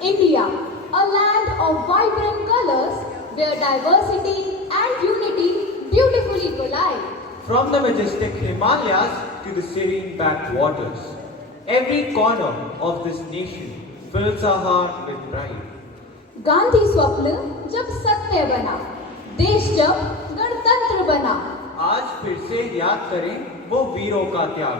India, a land of vibrant colors where diversity and unity beautifully collide. From the majestic Himalayas to the serene backwaters, every corner of this nation fills our heart with pride. Gandhi स्वप्न जब सत्य बना, देश जब गणतंत्र बना, आज फिर से याद करें वो वीरों का त्याग।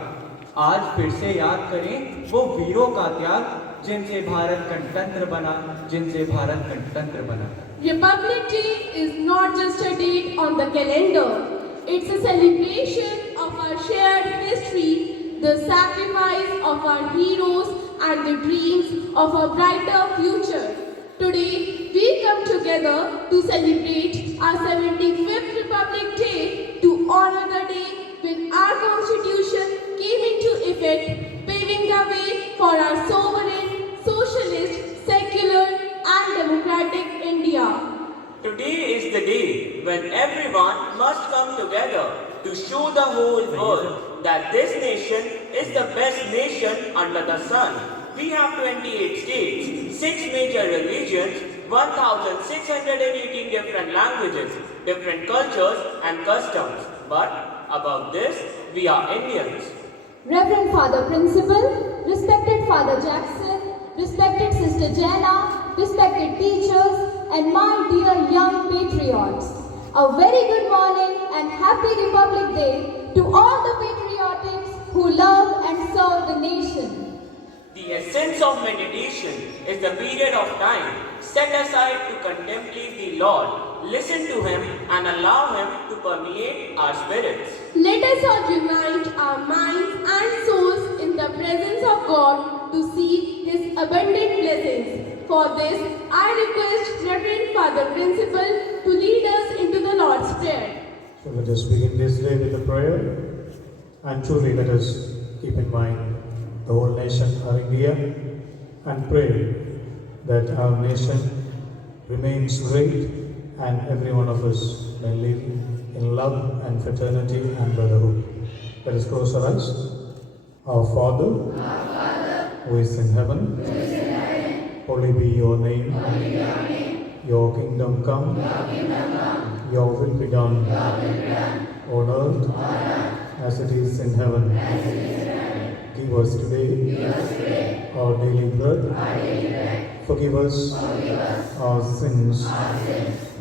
आज फिर से याद करें वो वीरों का त्याग, जिनसे भारत गणतंत्र बना, जिनसे भारत गणतंत्र बना। Republic Day is not just a date on the calendar. It's a celebration of our shared history, the sacrifice of our heroes, and the dreams of a brighter future. Today, we come together to celebrate our 75th Republic Day to honor the day when our Constitution came into effect, paving the way for our sovereign, socialist, secular, and democratic India. Today is the day when everyone must come together to show the whole world that this nation is the best nation under the sun. We have 28 states, 6 major religions, 1,618 different languages, different cultures and customs. But above this, we are Indians. Reverend Father Principal, respected Father Jackson, respected Sister Jana, respected teachers, and my dear young patriots. A very good morning and happy Republic Day to all the patriotics who love and serve the nation. The essence of meditation is the period of time set aside to contemplate the Lord, listen to Him and allow Him to permeate our spirits. Let us all unite our minds and souls in the presence of God to see His abundant blessings. For this, I request Reverend Father Principal to lead us into the Lord's Prayer. So let us begin this day with a prayer, and truly let us keep in mind the whole nation, our India, and pray that our nation remains great and every one of us may live in love and fraternity and brotherhood. Let us close our eyes. Our Father, who is in heaven, holy be your name. Your kingdom come. Your will be done on earth as it is in heaven. Give us today our daily bread. Forgive us our sins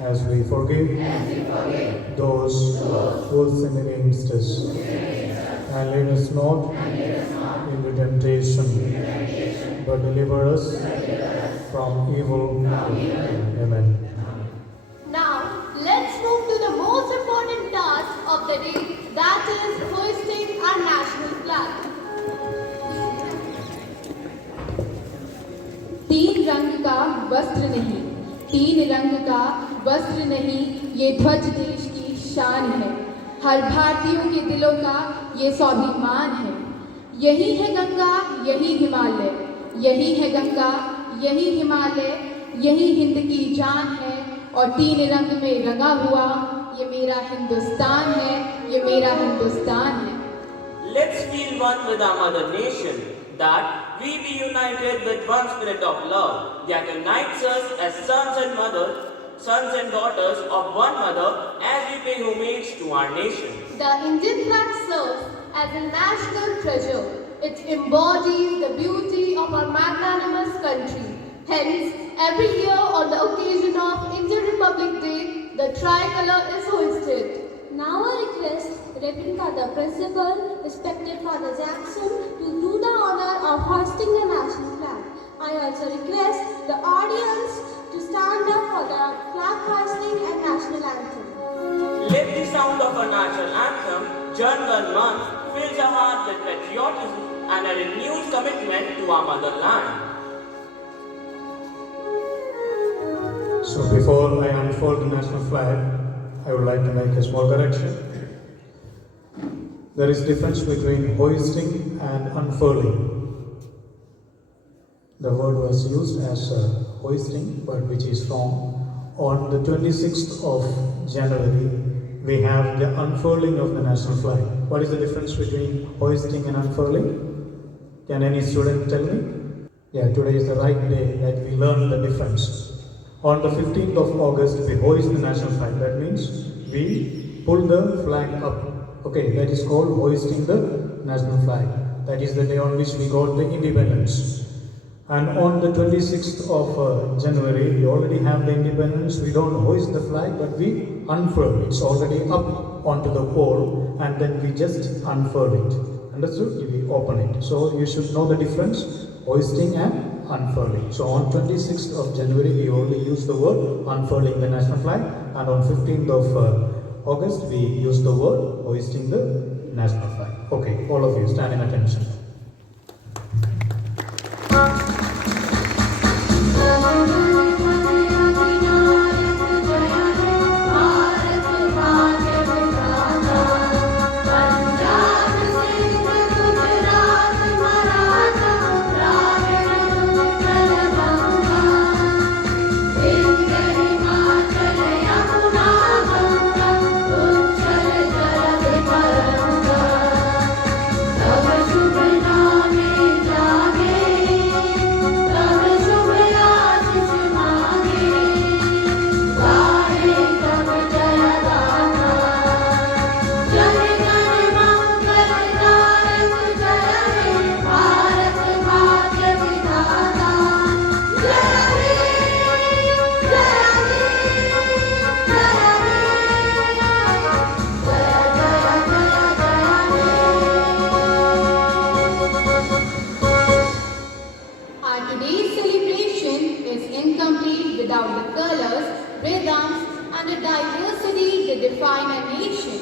as we forgive those who sin against us. And lead us not into temptation, but deliver us from evil. Amen. Now, let's move to the most important task of the day, that is hoisting our national flag. तीन रंग का वस्त्र नहीं, तीन रंग का वस्त्र नहीं, ये ध्वज देश की शान है। हर भारतीयों के दिलों का ये स्वाभिमान है। यही है गंगा, यही हिमालय, यही है गंगा, यही हिमालय, यही हिंद की जान है। और तीन रंग में रंगा हुआ ये मेरा हिंदुस्तान है, ये मेरा हिंदुस्तान है। Let's feel one with our mother nation, that we be united with one spirit of love that unites us as sons and daughters of one mother as we pay homage to our nation. The Indian flag serves as a national treasure. It embodies the beauty of our magnanimous country. Hence, every year on the occasion of Indian Republic Day, the tricolor is hoisted. Now I request Reverend Father Principal, respected Father Jackson, to do the honor of hoisting the national flag. I also request the audience to stand up for the flag hoisting and national anthem. Let the sound of our national anthem, Jan Gan Man, fills our heart with patriotism and a renewed commitment to our motherland. So before I unfold the national flag, I would like to make a small correction. There is difference between hoisting and unfurling. The word was used as hoisting, but which is wrong. On the 26th of January, we have the unfurling of the national flag. What is the difference between hoisting and unfurling? Can any student tell me? Yeah, today is the right day that we learn the difference. On the 15th of August, we hoist the national flag. That means we pull the flag up. Okay, that is called hoisting the national flag. That is the day on which we got the independence. And on the 26th of January, we already have the independence. We don't hoist the flag, but we unfurl. It's already up onto the pole, and then we just unfurl it. Understood? We open it. So you should know the difference, hoisting and unfurling. So on 26th of January, we only use the word unfurling the national flag, and on 15th of August, we use the word hoisting the national flag. Okay, all of you stand in attention. Today's celebration is incomplete without the colors, rhythms, and the diversity that define a nation.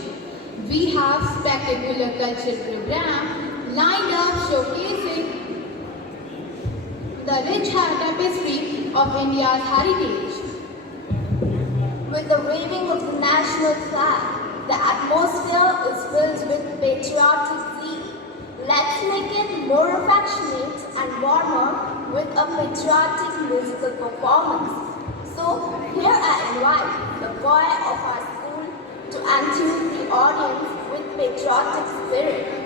We have spectacular cultural program lined up showcasing the rich tapestry of India's heritage. With the waving of the national flag, the atmosphere is filled with patriotic zeal. Let's make it more affectionate and warmer with a patriotic musical performance. So, here I invite the choir of our school to enthruse the audience with patriotic spirit.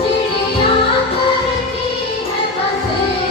चिड़िया करती है बसेरा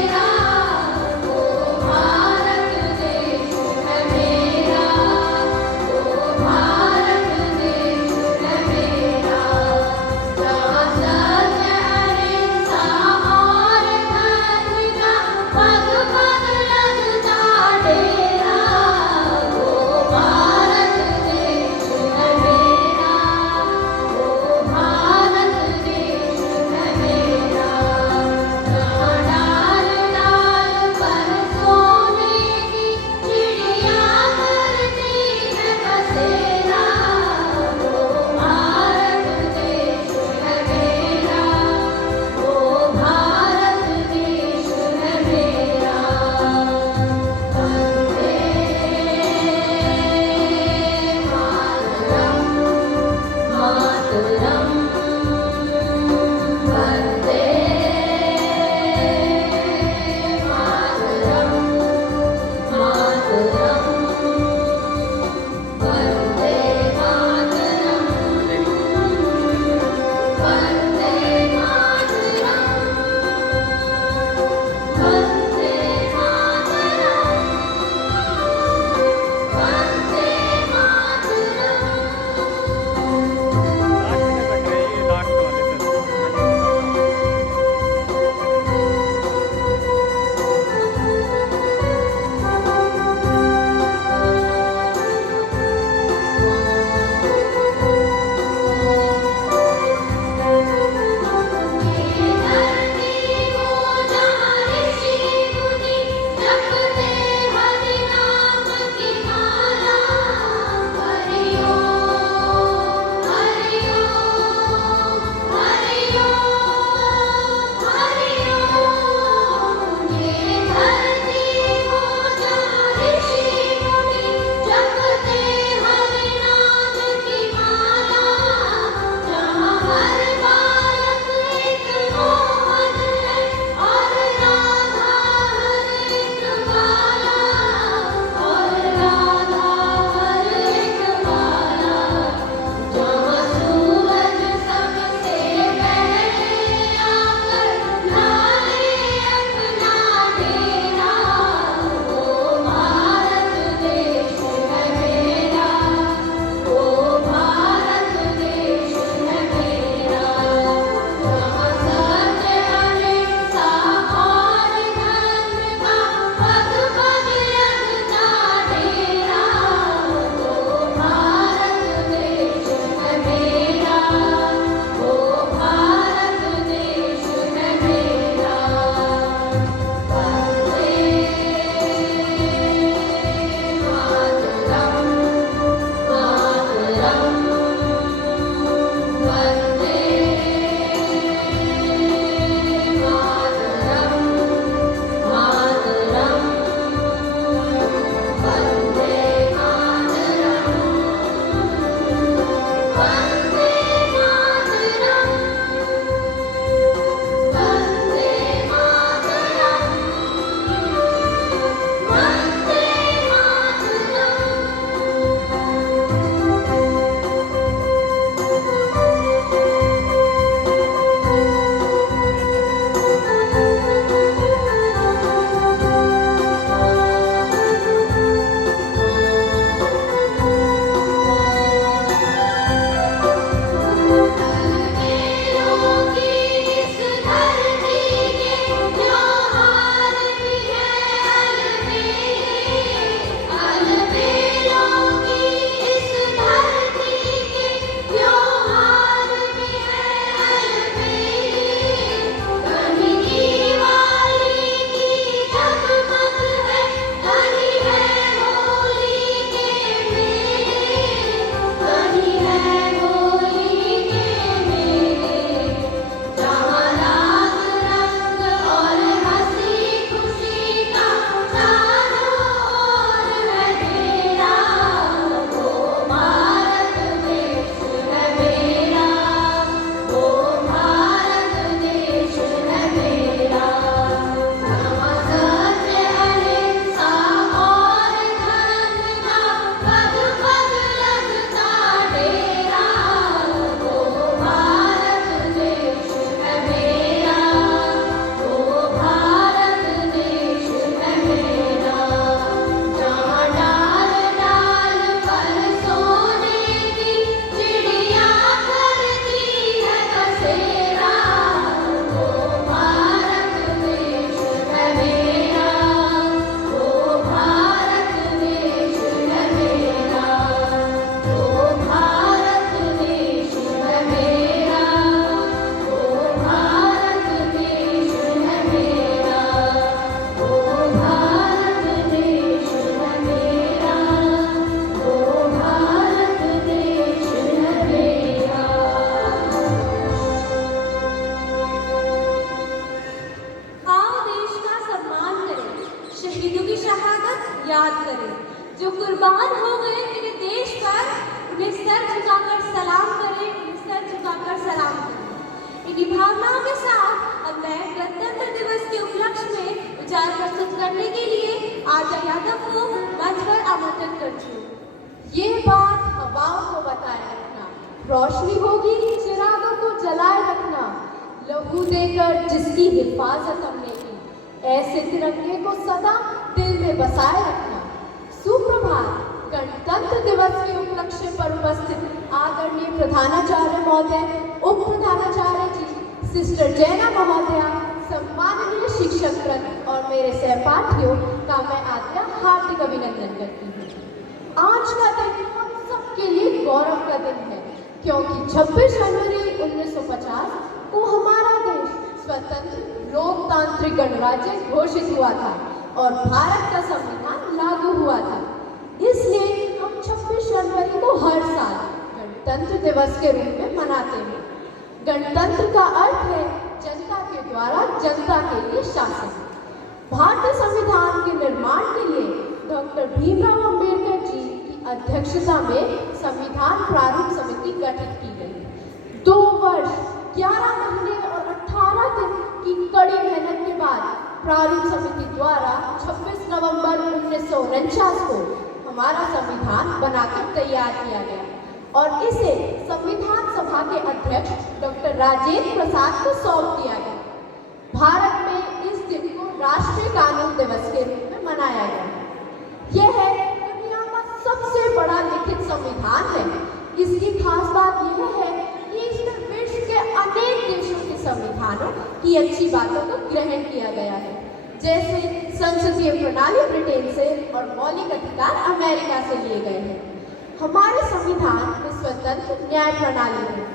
शहीदों की शहादत याद करें, जो कुर्बान हो गए मेरे देश पर, उन्हें सर झुकाकर सलाम करें, उन्हें सर झुकाकर सलाम करें। इन्हीं भावनाओं के साथ अब मैं गणतंत्र दिवस के उपलक्ष्य में विचार प्रस्तुत करने के लिए आर्या यादव को मंच पर आमंत्रित करती हूँ। ये बात हवाओं को बताए रखना, रोशनी होगी चिरागों को जलाए रखना, लहू देकर जिसकी हिफाजत हमने की, ऐसे तिरंगे को सदा दिल में बसाए रखना। सुप्रभात। गणतंत्र दिवस के उपलक्ष्य पर उपस्थित आदरणीय प्रधानाचार्य महोदय, उप प्रधानाचार्य जी, सिस्टर जैना महोदया, सम्माननीय शिक्षकगण और मेरे सहपाठियों का मैं आद्या हार्दिक अभिनंदन करती हूँ। आज का दिन हम सबके लिए गौरव का दिन है, क्योंकि 26 जनवरी 1950 को हमारा देश स्वतंत्र लोकतांत्रिक गणराज्य घोषित हुआ था और भारत का संविधान लागू हुआ था। इसलिए हम 26 जनवरी को हर साल गणतंत्र दिवस के रूप में मनाते हैं। गणतंत्र का अर्थ है जनता के द्वारा जनता के लिए शासन। भारतीय संविधान के निर्माण के लिए डॉक्टर भीमराव अंबेडकर जी की अध्यक्षता में संविधान प्रारूप समिति गठित की गई। 2 वर्ष 11 महीने और 18 दिन की कड़ी मेहनत के बाद प्रारूप समिति द्वारा 26 नवंबर 1949 को हमारा संविधान बनाकर तैयार किया गया और इसे संविधान सभा के अध्यक्ष डॉक्टर राजेंद्र प्रसाद को सौंप दिया गया। भारत में इस दिन को राष्ट्रीय कानून दिवस के रूप में मनाया गया। यह दुनिया का सबसे बड़ा लिखित संविधान है। इसकी खास बात यह है कि इसमें विश्व के अनेक देशों के संविधानों की अच्छी बातों को ग्रहण किया गया है, जैसे संसदीय प्रणाली ब्रिटेन से और मौलिक अधिकार अमेरिका से लिए गए हैं। हमारे संविधान में स्वतंत्र न्याय प्रणाली है।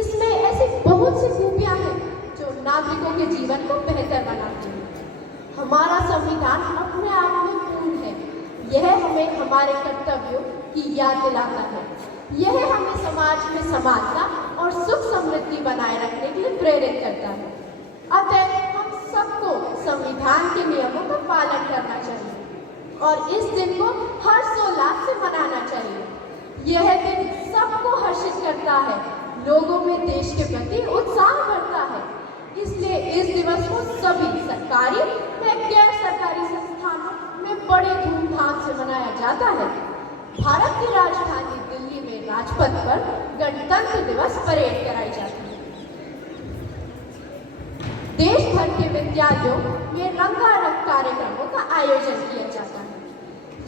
इसमें ऐसी बहुत सी खूबियां हैं जो नागरिकों के जीवन को बेहतर बनाती हैं। हमारा संविधान अपने आप में पूर्ण है। यह हमें हमारे कर्तव्यों की याद दिलाता है। यह हमें समाज में समानता और सुख समृद्धि बनाए रखने के लिए प्रेरित करता है। अतः हम सबको संविधान के नियमों का पालन करना चाहिए और इस दिन को हर्षोल्लास से मनाना चाहिए। यह दिन सबको हर्षित करता है, लोगों में देश के प्रति उत्साह बढ़ता है। इसलिए इस दिवस को सभी सरकारी व गैर सरकारी संस्थानों में बड़े धूमधाम से मनाया जाता है। भारत की राजधानी दिल्ली में राजपथ पर गणतंत्र दिवस परेड कराई जाती है। देश भर के विद्यालयों में रंगारंग कार्यक्रमों का आयोजन किया जाता है।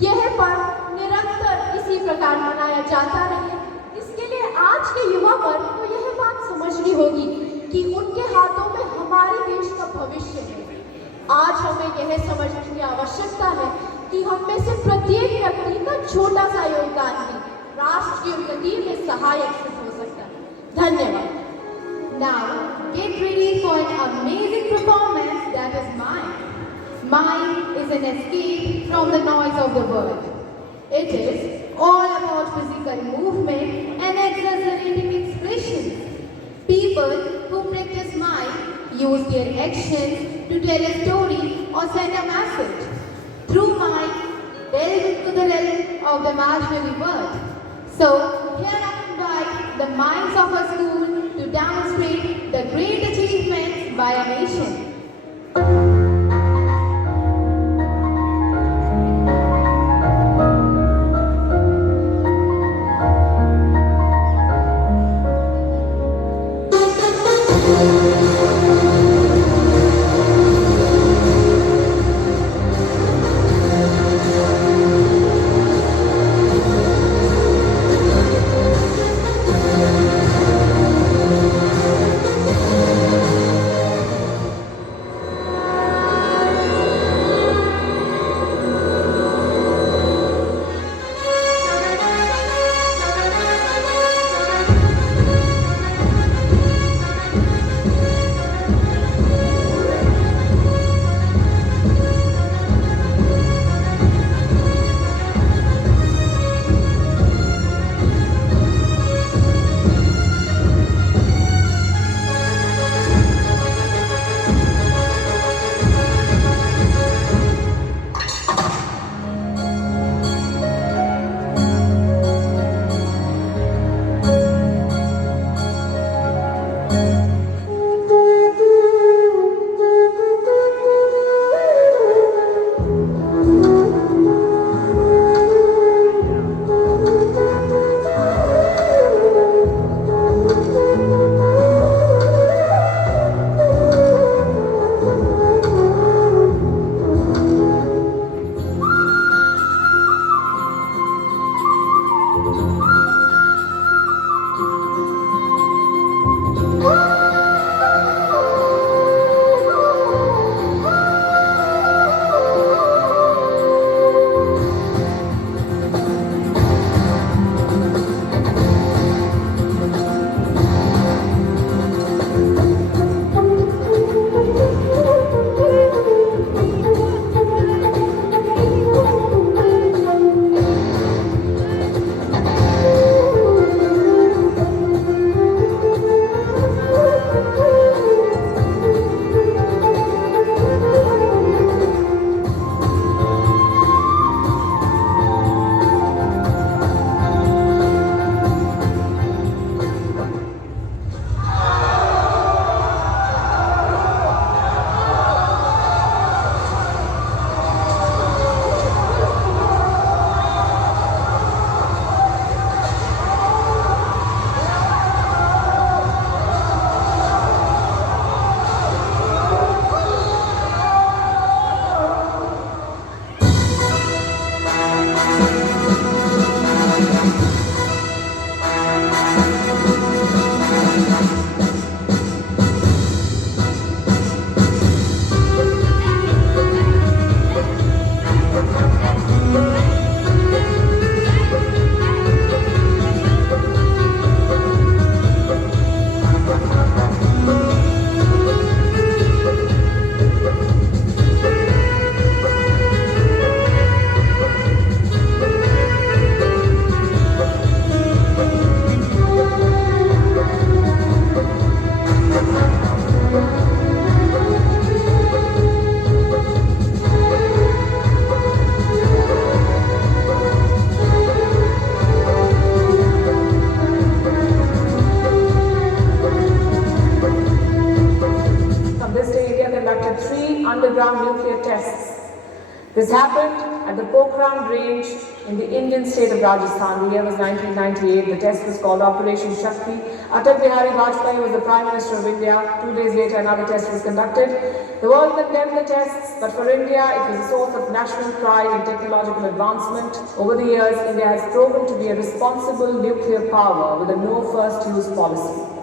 यह पर्व निरंतर इसी प्रकार मनाया जाता रहे, इसके लिए आज के युवा वर्ग को यह बात समझनी होगी कि उनके हाथों में हमारे देश का भविष्य है। आज हमें यह समझने की आवश्यकता है कि हम में से प्रत्येक व्यक्ति का छोटा सा योगदान भी राष्ट्र की उन्नति में सहायक सिद्ध हो सकता है। धन्यवाद। Now, get ready for an amazing performance that is mine. Mine is an escape from the noise of the world. It is all about physical movement and exaggerating expressions. People who practice mime use their actions to tell a story or send a message. Through mime, delve into the realm of the imaginary world. So, here I invite the minds of our school to demonstrate the great achievements by a nation. underground nuclear tests. This happened at the Pokhran range in the Indian state of Rajasthan. The year was 1998. The test was called Operation Shakti. Atal Bihari Vajpayee was the Prime Minister of India. 2 days later, another test was conducted. The world condemned the tests, but for India, it was a source of national pride and technological advancement. Over the years, India has proven to be a responsible nuclear power with a no first use policy.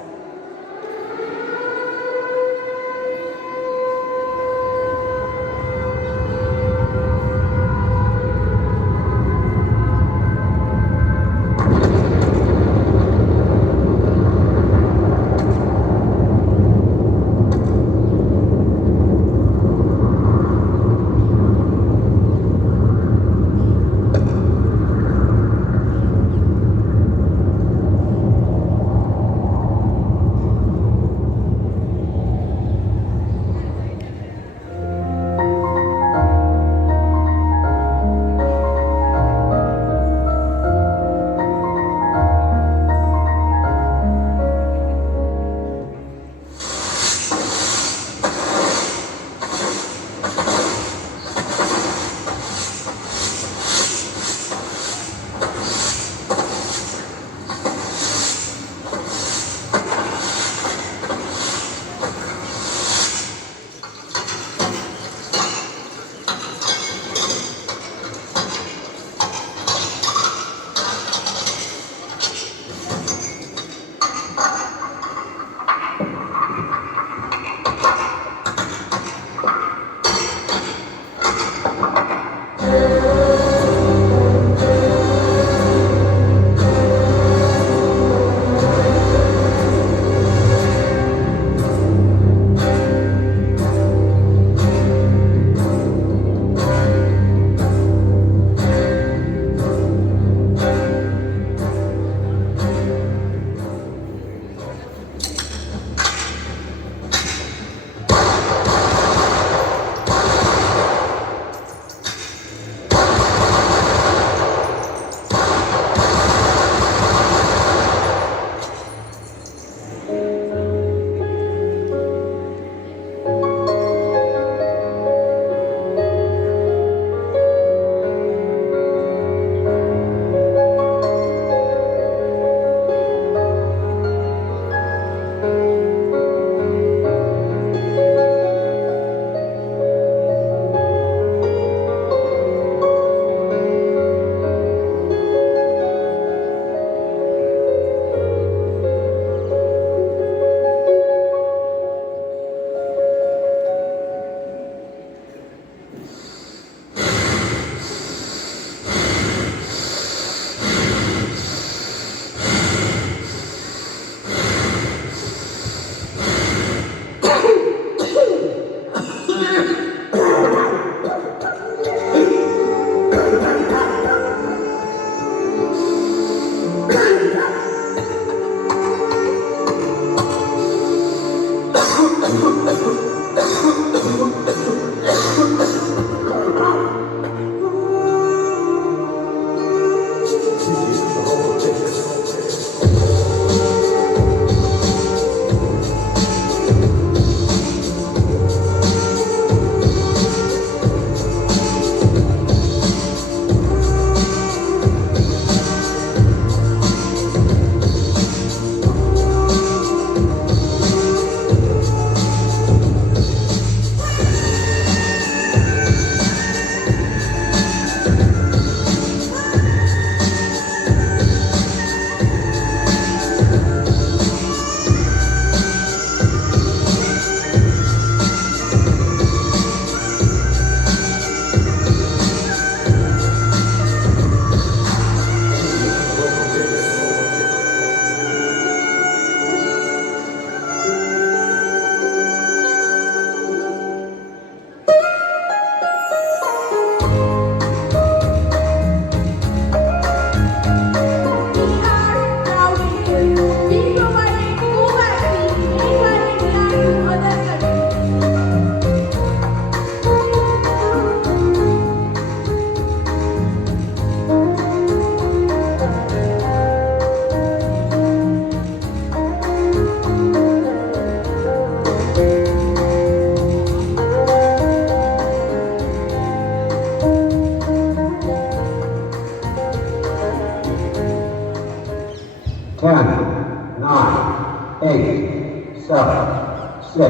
6,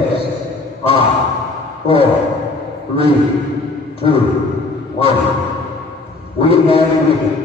5, 4, 3, 2, 1. We have meeting.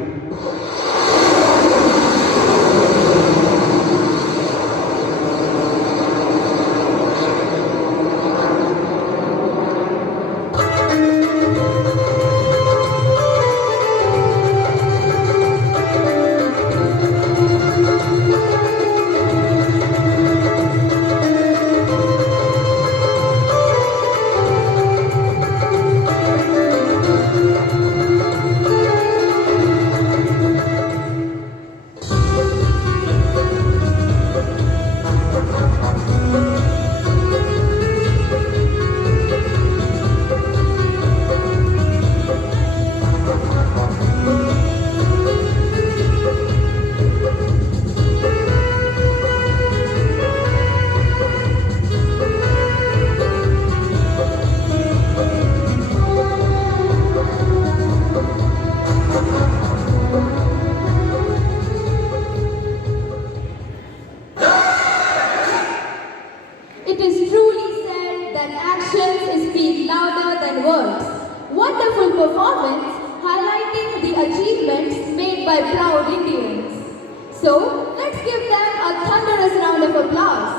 It is truly said that actions speak louder than words. Wonderful performance highlighting the achievements made by proud Indians. So, let's give them a thunderous round of applause.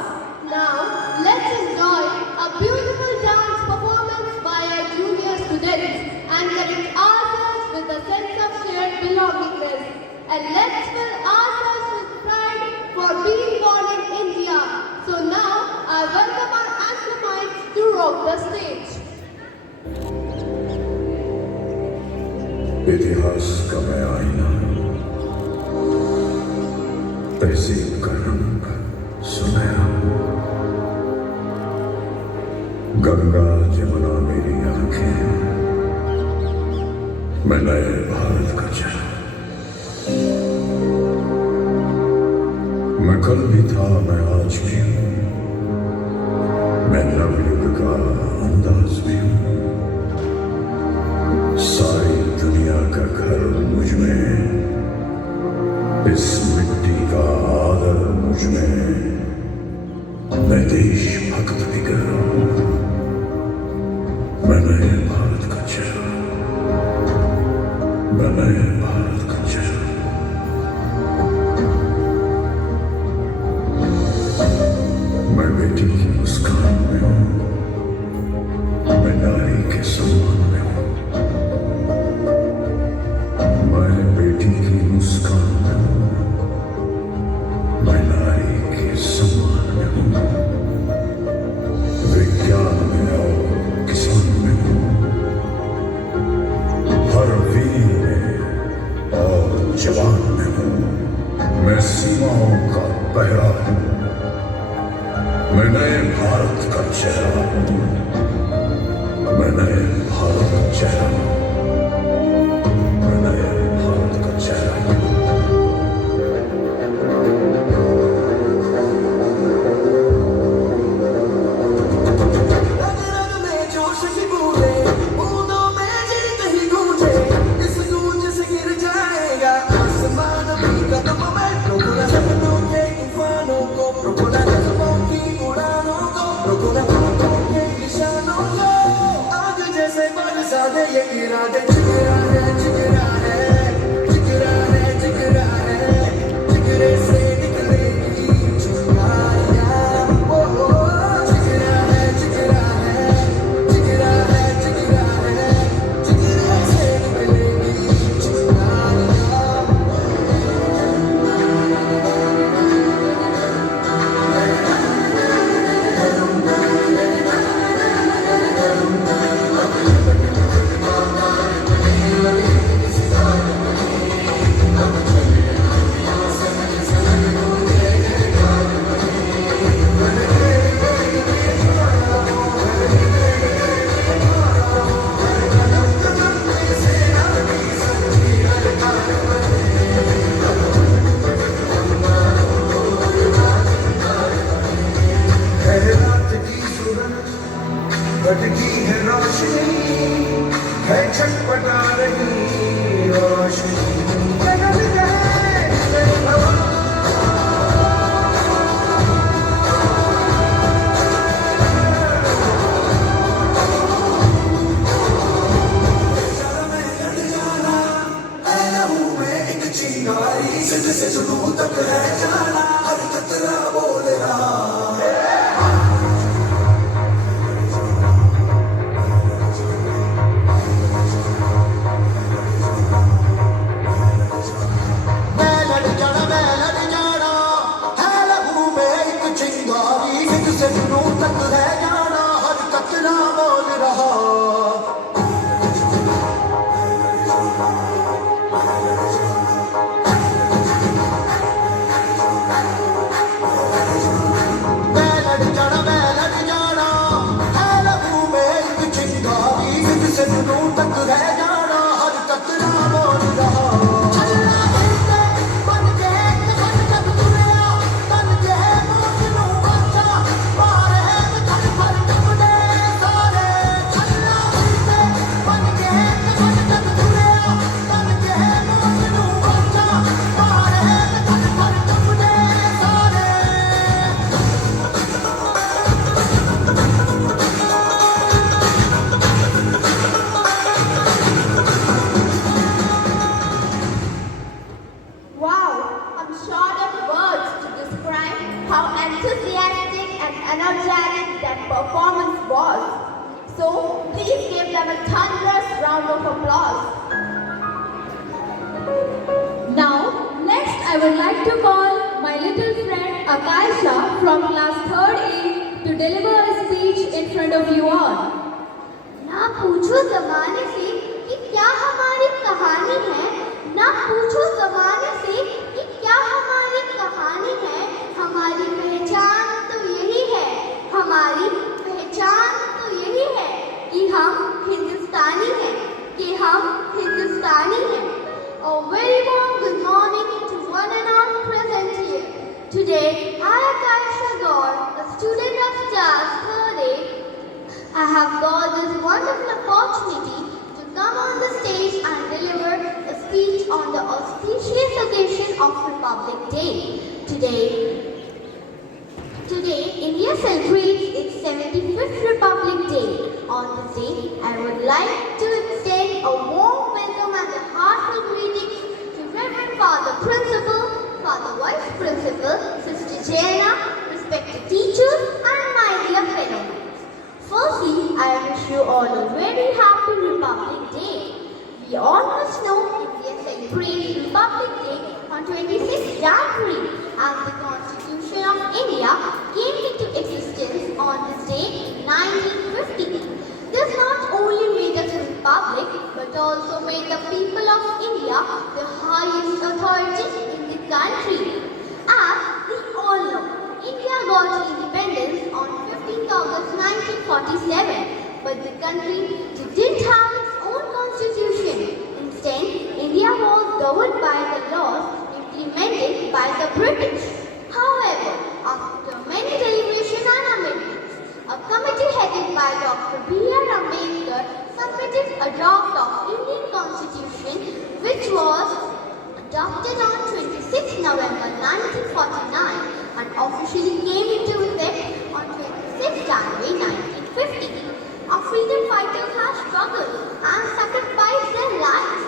Now, let's enjoy a beautiful dance performance by our junior students and connect ourselves with a sense of shared belongingness. And let's fill ourselves with pride for being born in India. So now, I welcome our Aslamites to rock the stage. इतिहास का मैं आईना तहजीब का रंग सुनहरा गंगा जमुना मेरी आंखें मैं नए भारत का चेहरा मैं कल भी था मैं आज भी हूँ मैं नवयुग का अंदाज भी हूँ सारी दुनिया का घर मुझ में इस मिट्टी का आदर मुझ में मैं देशभक्त भी कर रहा हूँ मैं नए भारत का चेहरा मैं नए भारत का चेहरा मैं बेटी की मुस्कान में हूँ मैं नारी के सम्मान में हूँ मैं बेटी की मुस्कान में हूँ मैं नारी के सम्मान में हूँ विज्ञान में और किसान में हूँ हर वीर में और जवान में हूँ मैं सीमाओं का पहरा हूँ मैं नए भारत का चेहरा हूँ मैं नए भारत का चेहरा हूँ मैं नए भारत का चेहरा हूँ ये इरादे जिगरा है जिगरा है जिगरा है जिगरा है जिगरे से निकलेगी चिंगारियां ओ जिगरा है जिगरा है जिगरा है जिगरा है जिगरे से निकलेगी चिंगारियां ਕਿਸੇ ਨੂੰ ਤੱਕ ਰਹਿ ਜਾਣਾ ਹਰ ਕਤਰਾ ਬੋਲ ਰਹਾ ਚੱਲਾ ਹਿੱਸੇ ਬਣ ਕੇ ਕਸਮ ਜਦ ਤੁਰਿਆ ਤਨ ਕੇ ਮੋਜ ਨੂੰ ਵਾਚਾ ਮਾਰੇ ਕਰ ਫਰ ਟੁੱਟਦੇ ਸਾਰੇ ਚੱਲਾ ਹਿੱਸੇ ਬਣ ਕੇ ਕਸਮ ਜਦ ਤੁਰਿਆ ਤਨ ਕੇ ਮੋਜ ਨੂੰ ਵਾਚਾ ਮਾਰੇ ਕਰ ਫਰ ਟੁੱਟਦੇ ਸਾਰੇ Wow, I'm short of words to describe how enthusiastic and energetic that performance was. So, please give them a thunderous round of applause. Now, next I would like to call my little friend Akaisha from class 3rd A to deliver a speech in front of you all. ना पूछो जमाने से कि क्या हमारी कहानी है, ना पूछो जमाने से कि क्या हमारी कहानी है, हमारी पहचान तो यही है, हमारी पहचान तो यही है कि हम हिंदुस्तानी हैं, कि हम हिंदुस्तानी हैं. A very warm good morning to one and all present here. Today, I, Akaisha Gaur, a student of class 3rd A, I have got this wonderful opportunity to come on the stage and deliver a speech on the auspicious occasion of Republic Day. Today, India celebrates its 75th Republic Day. On this day, I would like to extend a warm welcome and a heartfelt greetings to Reverend Father Principal, Father Vice Principal, Sister Jaina, respected teachers, and my dear fellow. Firstly, I wish you all a very happy Republic Day. We all must know India celebrates Republic Day on 26th January, and the Constitution of India came into existence on this day in 1950. This not only made us a republic, but also made the people of India the highest authority in the country. As we all know, India got independence on 15th August 1947, but the country didn't have its own constitution. Instead, India was governed by the laws implemented by the British. However, after many deliberations and amendments, a committee headed by Dr. B.R. Ambedkar submitted a draft of Indian Constitution, which was adopted on 26 November 1949 and officially came into effect on 26 January 1950. Our freedom fighters have struggled and sacrificed their lives.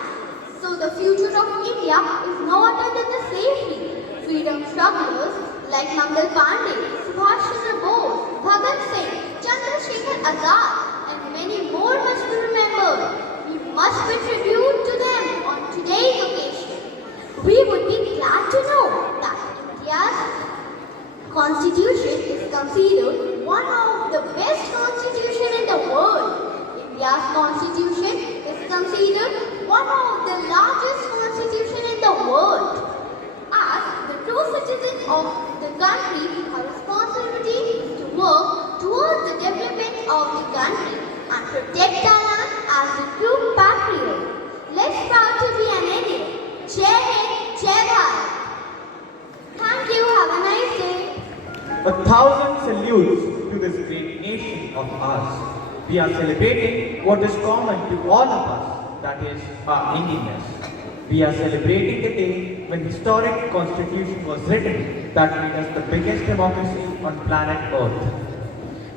So the future of India is not under the slavery. Freedom strugglers like Mangal Pandey, Subhash Chandra Bose, Bhagat Singh, Chandrasekhar Azad, and many more must be remembered. We must pay tribute to them on today's occasion. We would be glad to know that India's Constitution is considered one of the best constitution in the world. India's Constitution is considered one of the largest constitution in the world. As the true citizen of the country, our responsibility is to work towards the development of the country and protect our land as a true patriot. Let's proud to be an Indian. Jai Hind, Jai Bharat. Thank you. Have a nice day. 1,000 salutes to this great nation of ours. We are celebrating what is common to all of us, that is our Indianness. We are celebrating the day when historic constitution was written that made us the biggest democracy on planet Earth.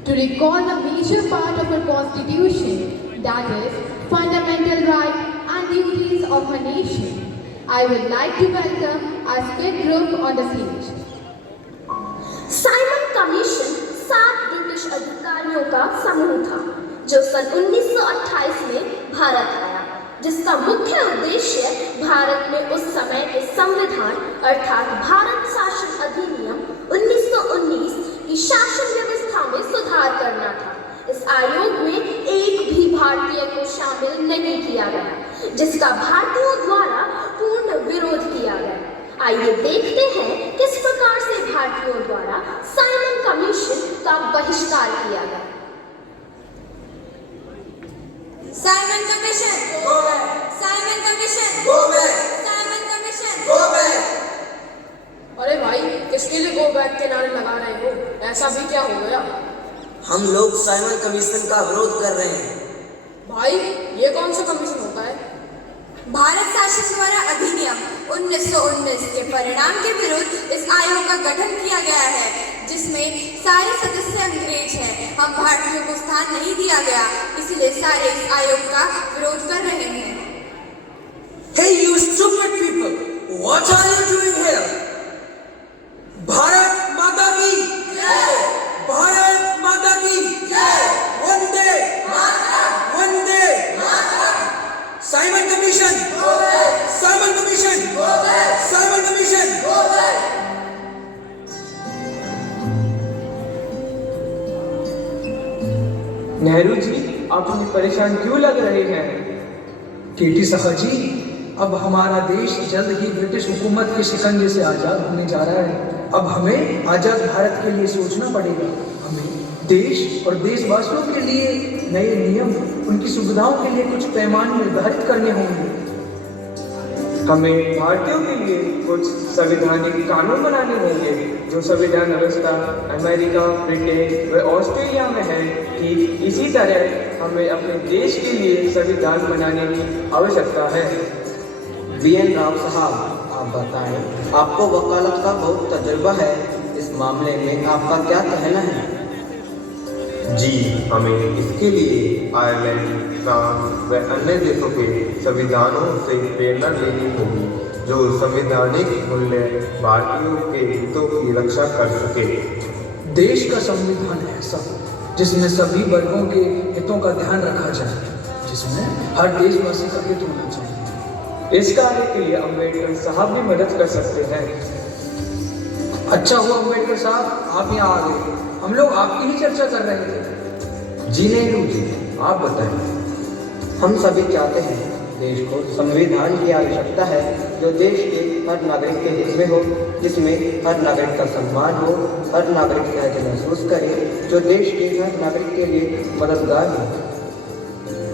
To recall a major part of our constitution, that is, fundamental rights and duties of our nation, I would like to welcome our skit group on the stage. Simon commission 7 British अधिकारियों का समूह था जो सन 1928 में भारत आया, जिसका मुख्य उद्देश्य भारत में उस समय के संविधान अर्थात भारत शासन अधिनियम 1919 की शासन व्यवस्था में सुधार करना था। इस आयोग में एक भी भारतीय को शामिल नहीं किया गया, जिसका भारतीयों द्वारा पूर्ण विरोध किया गया। आइए देखते हैं किस प्रकार से भारतीयों द्वारा साइमन कमीशन का बहिष्कार किया गया। Simon Commission. Go back. Simon Commission. Go back. Simon Commission. Go back. अरे भाई, किसके लिए गो बैक के नारे लगा रहे हो? ऐसा भी क्या हो गया? हम लोग साइमन कमीशन का विरोध कर रहे हैं। भाई, ये कौन सा कमीशन होता है? भारत शासन द्वारा अधिनियम 1919 के परिणाम के विरुद्ध इस आयोग का गठन किया गया है, जिसमें सारे सदस्य अंग्रेज हैं। हम भारतीयों को स्थान नहीं दिया गया, इसलिए सारे इस आयोग का विरोध कर रहे हैं। Hey you stupid people, what are you doing here? Bharat Mata की जय। भारत माता की जय। Vande Mataram. Vande Mataram. Simon Commission. Simon Commission. Simon Commission. Nehru ji, आप हमें परेशान क्यों लग रहे हैं? केटी सखा जी, अब हमारा देश जल्द ही ब्रिटिश हुकूमत के शिकंजे से आज़ाद होने जा रहा है। अब हमें आज़ाद भारत के लिए सोचना पड़ेगा। हमें देश और देशवासियों के लिए नए नियम, उनकी सुविधाओं के लिए कुछ पैमाने निर्धारित करने होंगे। हमें भारतीयों के लिए कुछ संवैधानिक कानून बनाने होंगे, जो संविधान व्यवस्था अमेरिका, ब्रिटेन व ऑस्ट्रेलिया में है। ठीक इसी तरह हमें अपने देश के लिए संविधान बनाने की आवश्यकता है। वीएन राव साहब, आप बताएं, आपको वकालत का बहुत तजुर्बा है, इस मामले में आपका क्या कहना है? जी, हमें इसके लिए आयरलैंड, फ्रांस व अन्य देशों के संविधानों से प्रेरणा लेनी होगी, जो संवैधानिक मूल्य भारतीयों के हितों की रक्षा कर सके। देश का संविधान ऐसा जिसमें सभी वर्गों के हितों का ध्यान रखा जाए, जिसमें हर देशवासी का हित होना चाहिए। इस कार्य के लिए अम्बेडकर साहब भी मदद कर सकते हैं। अच्छा हुआ अम्बेडकर साहब आप यहाँ आ गए, हम लोग आपकी ही चर्चा कर रहे थे। जी नेहरू जी, आप बताएं। हम सभी चाहते हैं देश को संविधान की आवश्यकता है, जो देश के हर नागरिक के हित में हो, जिसमें हर नागरिक का सम्मान हो, हर नागरिक सहज महसूस करे, जो देश के हर नागरिक के लिए मददगार हो।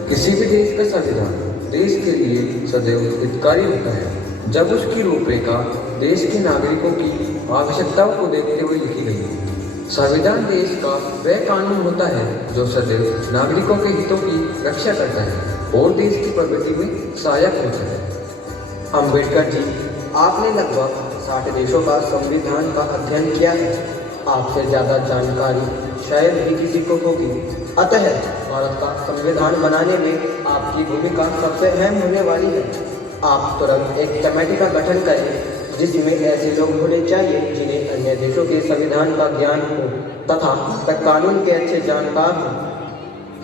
किसी भी देश का संविधान देश के लिए सदैव हितकारी होता है, जब उसकी रूपरेखा देश के नागरिकों की आवश्यकताओं को देखते हुए लिखी गई है। संविधान देश का वह कानून होता है जो सदैव नागरिकों के हितों की रक्षा करता है और देश की प्रगति में सहायक होता है। अम्बेडकर जी, आपने लगभग 60 देशों का संविधान का अध्ययन किया है, आपसे ज़्यादा जानकारी शायद ही किसी को होगी। अतः भारत का संविधान बनाने में आपकी भूमिका सबसे अहम होने वाली है। आप तुरंत एक कमेटी का गठन करें, जिसमें ऐसे लोग होने चाहिए जिन्हें अन्य देशों के संविधान का ज्ञान हो तथा कानून के अच्छे जानकार हों।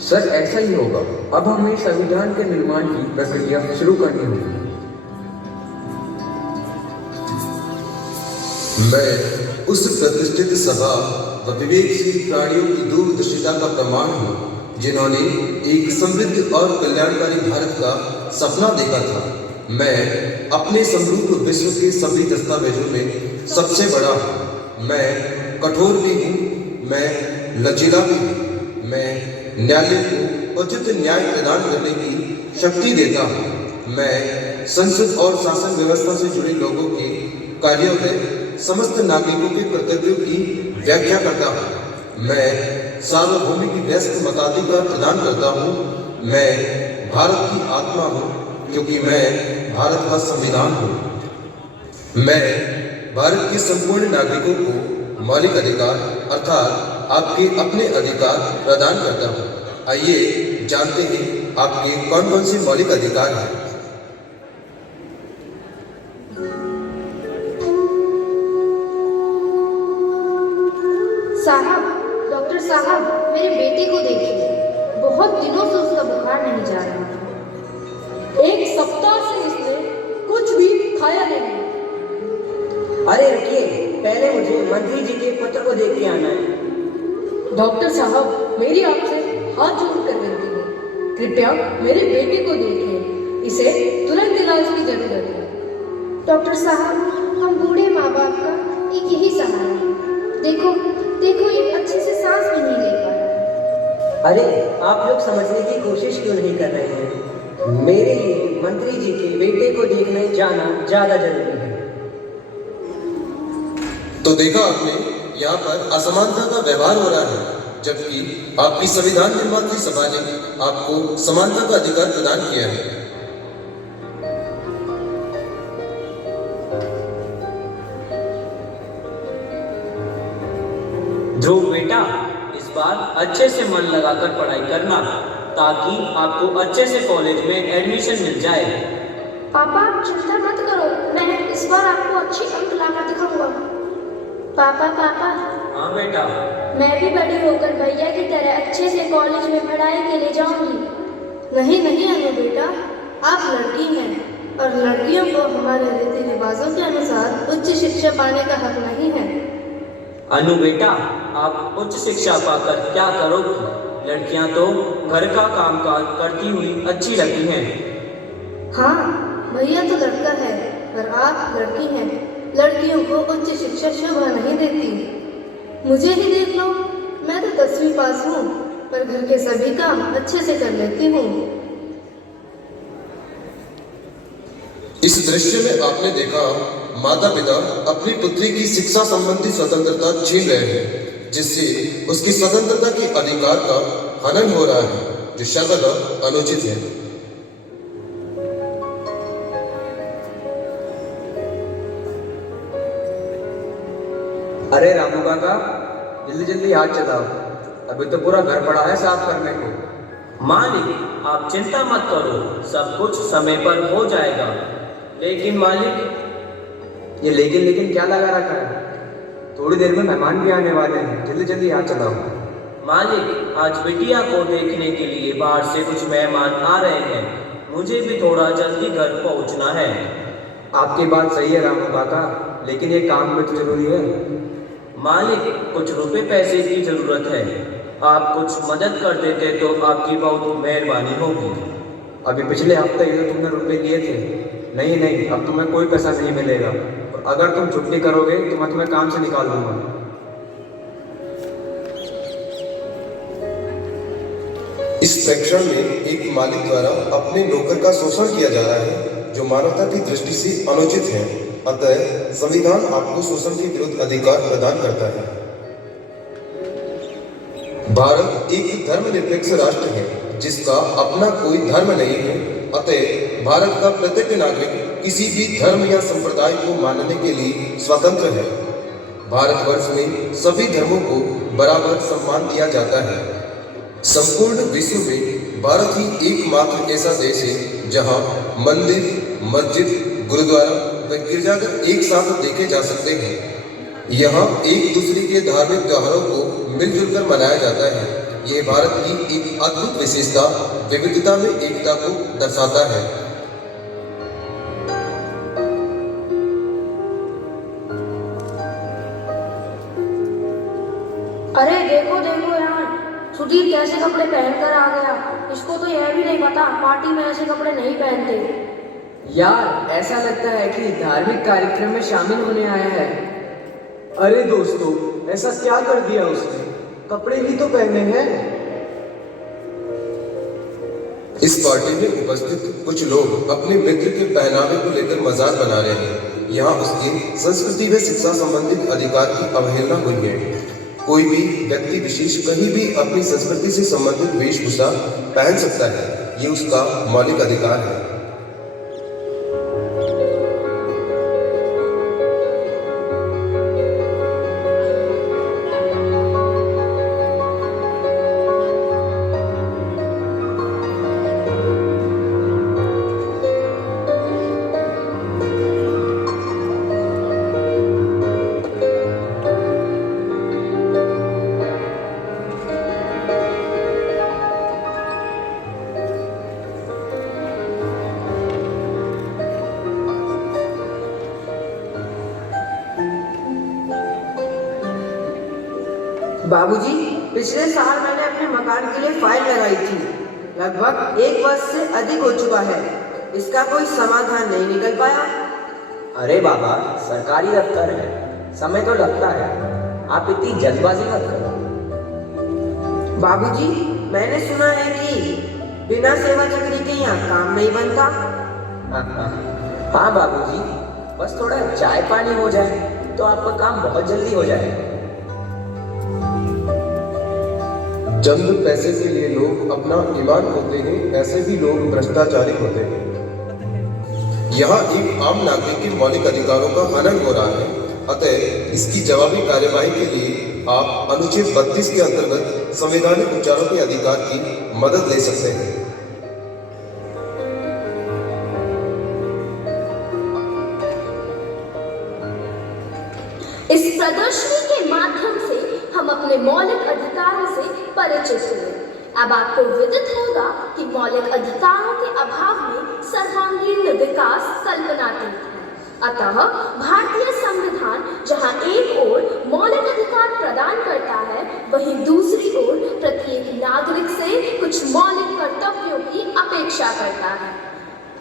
सर, ऐसा ही होगा। अब हमें संविधान के निर्माण की प्रक्रिया शुरू करनी होगी। मैं उस प्रतिष्ठित सभा व विवेकशील प्राणियों की दूरदर्शिता का प्रमाण हूँ, जिन्होंने एक समृद्ध और कल्याणकारी भारत का सपना देखा था। मैं अपने समृद्ध विश्व के सभी दस्तावेजों में सबसे बड़ा हूँ। मैं कठोर भी हूँ, मैं लचीला भी हूँ। मैं न्यायालय को उचित न्याय प्रदान करने की शक्ति देता हूँ। मैं संसद और शासन व्यवस्था से जुड़े लोगों के कार्यों में समस्त नागरिकों के कर्तव्यों की व्याख्या करता हूँ। मैं सार्वभौमिक व्यस्त मताधिकार प्रदान करता हूँ। मैं भारत की आत्मा हूँ, क्योंकि मैं भारत का संविधान हूँ। मैं भारत के संपूर्ण नागरिकों को मौलिक अधिकार अर्थात आपके अपने अधिकार प्रदान करता हूँ। आइए जानते हैं आपके कौन कौन से मौलिक अधिकार हैं। साहब, डॉक्टर साहब, मेरे बेटे को देखिए, बहुत दिनों से उसका बुखार नहीं जा रहा था। एक सप्ताह से इसने कुछ भी खाया नहीं। अरे रुकिए, पहले मुझे मंत्री जी के पत्र को देख के आना है। डॉक्टर साहब, मेरी आपसे हाथ जोड़कर विनती है, कृपया मेरे बेटे को देखें, इसे तुरंत इलाज की जरूरत है। डॉक्टर साहब, हम बूढ़े माँ बाप का एक यही सहारा है। देखो देखो, ये अच्छे से सांस भी नहीं ले पा रहा। अरे आप लोग समझने की कोशिश क्यों नहीं कर रहे हैं? मेरे लिए मंत्री जी के बेटे को देखने जाना ज्यादा जरूरी है। तो देखा आपने, यहाँ पर असमानता का व्यवहार हो रहा है, जबकि आपकी संविधान निर्मात्री सभा ने आपको समानता का अधिकार प्रदान किया है। ध्रुव बेटा, इस बार अच्छे से मन लगाकर पढ़ाई करना ताकि आपको अच्छे से कॉलेज में एडमिशन मिल जाए। पापा चिंता मत करो, मैं इस बार आपको अच्छे अंक लाकर दिखाऊंगा। पापा हाँ बेटा, मैं भी बड़ी होकर भैया की तरह अच्छे से कॉलेज में पढ़ाई के लिए जाऊंगी। नहीं अनु बेटा, आप लड़की हैं और लड़कियों को हमारे रीति रिवाजों के अनुसार उच्च शिक्षा पाने का हक नहीं है। अनु बेटा, आप उच्च शिक्षा पाकर क्या करोगी? लड़कियां तो घर का कामकाज करती हुई अच्छी लगती हैं। हाँ, भैया तो लड़का है पर आप लड़की हैं। लड़कियों को उच्च शिक्षा शोभा नहीं देती। मुझे ही देख लो, मैं तो 10वीं पास हूँ पर घर के सभी काम अच्छे से कर लेती हूँ। इस दृश्य में आपने देखा माता पिता अपनी पुत्री की शिक्षा संबंधी स्वतंत्रता छीन रहे हैं, जिससे उसकी स्वतंत्रता के अधिकार का हनन हो रहा है, जो सर्वथा अनुचित है। अरे रामू काका, जल्दी जल्दी हाथ चलाओ, अभी तो पूरा घर पड़ा है साफ करने को। मालिक, आप चिंता मत करो, सब कुछ समय पर हो जाएगा। लेकिन मालिक, ये लेकिन क्या लगा रखा है? थोड़ी देर में मेहमान भी आने वाले हैं, जल्दी जल्दी हाथ चलाओ। मालिक, आज बिटिया को देखने के लिए बाहर से कुछ मेहमान आ रहे हैं, मुझे भी थोड़ा जल्दी घर पहुंचना है। आपकी बात सही है रामू काका, लेकिन ये काम भी तो जरूरी है। मालिक, कुछ रुपए पैसे की जरूरत है, आप कुछ मदद कर देते तो आपकी बहुत मेहरबानी होगी। अभी पिछले हफ्ते ही तो तुमने रुपए लिए थे। नहीं, अब तुम्हें कोई पैसा नहीं मिलेगा। अगर तुम छुट्टी करोगे तो मैं तुम्हें काम से निकाल दूंगा। इस प्रेक्षण में एक मालिक द्वारा अपने नौकर का शोषण किया जा रहा है, जो मानवता की दृष्टि से अनुचित है। अतः संविधान आपको शोषण के विरुद्ध अधिकार प्रदान करता है। भारत एक धर्मनिरपेक्ष राष्ट्र है, जिसका अपना कोई धर्म नहीं है। अतः भारत का प्रत्येक नागरिक किसी भी धर्म या संप्रदाय को मानने के लिए स्वतंत्र है। भारतवर्ष में सभी धर्मों को बराबर सम्मान दिया जाता है। संपूर्ण विश्व में भारत ही एकमात्र ऐसा देश है जहां मंदिर, मस्जिद, गुरुद्वारा व गिरजाघर एक साथ देखे जा सकते हैं। यहाँ एक दूसरे के धार्मिक त्योहारों को मिलजुल कर मनाया जाता है। ये भारत की एक अद्भुत विशेषता, विविधता में एकता को दर्शाता है। अरे देखो यार, सुधीर कैसे कपड़े पहनकर आ गया। इसको तो यह भी नहीं पता पार्टी में ऐसे कपड़े नहीं पहनते। यार, ऐसा लगता है कि धार्मिक कार्यक्रम में शामिल होने आया है। अरे दोस्तों, ऐसा क्या कर दिया उसने? कपड़े ही तो पहने हैं। इस पार्टी में उपस्थित कुछ लोग अपने मित्र के पहनावे को लेकर मजाक बना रहे हैं। यहाँ उसकी संस्कृति व शिक्षा संबंधित अधिकार की अवहेलना हुई है। कोई भी व्यक्ति विशेष कहीं भी अपनी संस्कृति से संबंधित वेशभूषा पहन सकता है, ये उसका मौलिक अधिकार है। बाबूजी, पिछले साल मैंने अपने मकान के लिए फाइल लगाई थी। लगभग 1 वर्ष से अधिक हो चुका है। इसका कोई समाधान नहीं निकल पाया। अरे बाबा, सरकारी दफ्तर है, समय तो लगता है। आप इतनी जल्दबाजी मत करो। बाबूजी, मैंने सुना है कि बिना सेवा चक्री के यहाँ काम नहीं बनता। हाँ बाबूजी, बस थोड़ा चाय पानी हो जाए तो आपका काम बहुत जल्दी हो जाएगा। चंद पैसे के लिए लोग अपना ईमान खोते हैं, ऐसे भी लोग भ्रष्टाचारी होते हैं। यहाँ एक आम नागरिक के मौलिक अधिकारों का हनन हो रहा है, अतः इसकी जवाबी कार्यवाही के लिए आप अनुच्छेद 32 के अंतर्गत संवैधानिक विचारों के अधिकार की मदद ले सकते हैं। इस प्रदर्शनी के माध्यम से हम अपने मौलिक अधिकारों से परिचित हुए। अब आपको विदित होगा कि मौलिक अधिकारों के अभाव में सर्वांगीण विकास कल्पनातीत है। अतः भारतीय संविधान जहां एक ओर मौलिक अधिकार प्रदान करता है, वहीं दूसरी ओर प्रत्येक नागरिक से कुछ मौलिक कर्तव्यों की अपेक्षा करता है।